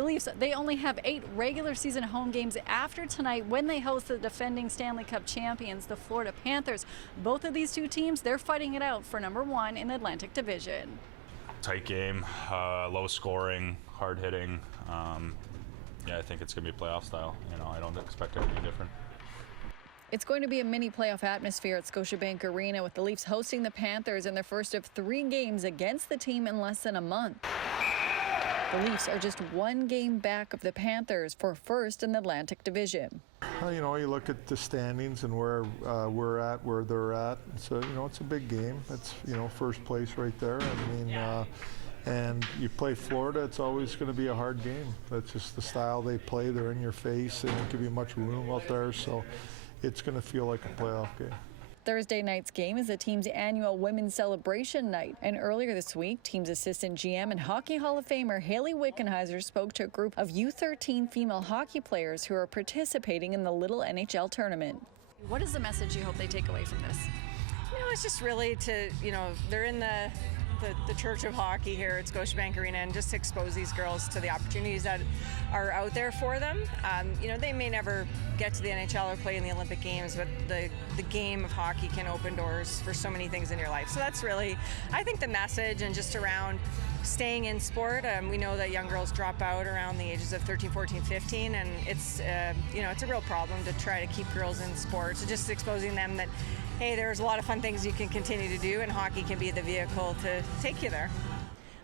The Leafs, they only have 8 regular season home games after tonight when they host the defending Stanley Cup champions, the Florida Panthers. Both of these two teams, they're fighting it out for number 1 in the Atlantic Division. Tight game, low scoring, hard hitting. Yeah, I think it's going to be playoff style. I don't expect it to be different. It's going to be a mini playoff atmosphere at Scotiabank Arena, with the Leafs hosting the Panthers in their first of 3 games against the team in less than a month. The Leafs are just 1 game back of the Panthers for first in the Atlantic Division. You look at the standings and where we're at, where they're at. So, it's a big game. It's, first place right there. And you play Florida, it's always going to be a hard game. That's just the style they play. They're in your face. They don't give you much room out there. So it's going to feel like a playoff game. Thursday night's game is the team's annual Women's Celebration Night. And earlier this week, team's assistant GM and Hockey Hall of Famer Hayley Wickenheiser spoke to a group of U13 female hockey players who are participating in the Little NHL tournament. What is the message you hope they take away from this? It's just really to, they're in the church of hockey here at Scotiabank Arena, and just to expose these girls to the opportunities that are out there for them. They may never get to the NHL or play in the Olympic Games, but the game of hockey can open doors for so many things in your life. So that's really, I think, the message, and just around staying in sport. We know that young girls drop out around the ages of 13, 14, 15, and it's a real problem to try to keep girls in sport. So just exposing them that, hey, there's a lot of fun things you can continue to do, and hockey can be the vehicle to take you there.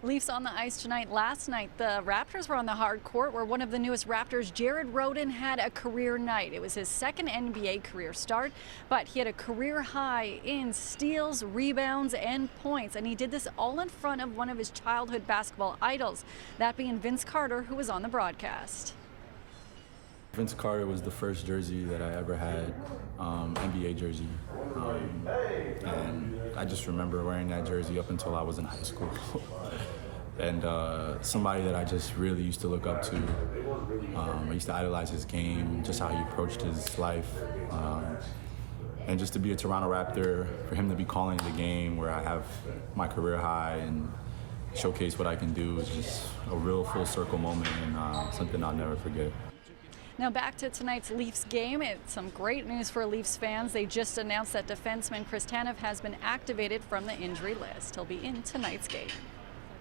Leafs on the ice tonight. Last night, the Raptors were on the hard court, where one of the newest Raptors, Jared Rhoden, had a career night. It was his 2nd NBA career start, but he had a career high in steals, rebounds, and points, and he did this all in front of one of his childhood basketball idols, that being Vince Carter, who was on the broadcast. Vince Carter was the first jersey that I ever had, NBA jersey, and I just remember wearing that jersey up until I was in high school. And somebody that I just really used to look up to. I used to idolize his game, just how he approached his life. And just to be a Toronto Raptor, for him to be calling the game where I have my career high and showcase what I can do is just a real full circle moment, and something I'll never forget. Now back to tonight's Leafs game. It's some great news for Leafs fans. They just announced that defenseman Chris Tanev has been activated from the injury list. He'll be in tonight's game.